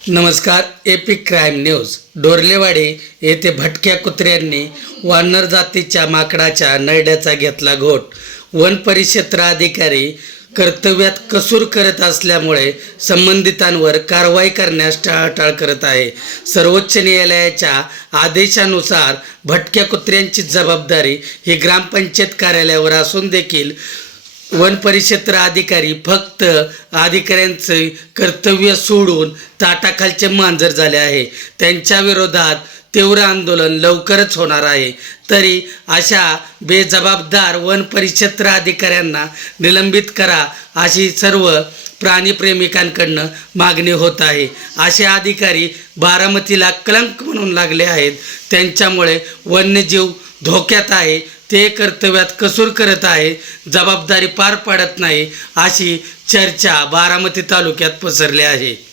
नमस्कार epic crime news Dorlewadi येथे भटक्या कुत्र्यांनी वानर जातीच्या माकडाच्या नरड्याचा घेतला घोट. वन परिक्षेत्र अधिकारी कर्तव्यात कसूर करत असल्यामुळे संबंधितांवर कारवाई करण्यास टाळाटाळ करत आहे. सर्वोच्च न्यायालयाच्या आदेशानुसार भटक्या कुत्र्यांची जबाबदारी ही ग्रामपंचायत कार्यालयावर असून देखील वन परिक्षेत्र अधिकारी फक्त अधिकाऱ्यांचे कर्तव्य सोडून ताटाखालचे मांजर झाले आहे. त्यांच्या विरोधात तीव्र आंदोलन लवकरच होणार आहे. तरी अशा बेजबाबदार वन परिक्षेत्र अधिकाऱ्यांना निलंबित करा अशी सर्व प्राणीप्रेमिकांकडनं मागणी होत आहे. असे अधिकारी बारामतीला कलंक म्हणून लागले आहेत. त्यांच्यामुळे वन्यजीव धोक्यात आहे. ते कर्तव्यात कसूर करत आहे. जबाबदारी पार पाडत नाही अशी चर्चा बारामती तालुक्यात पसरली आहे.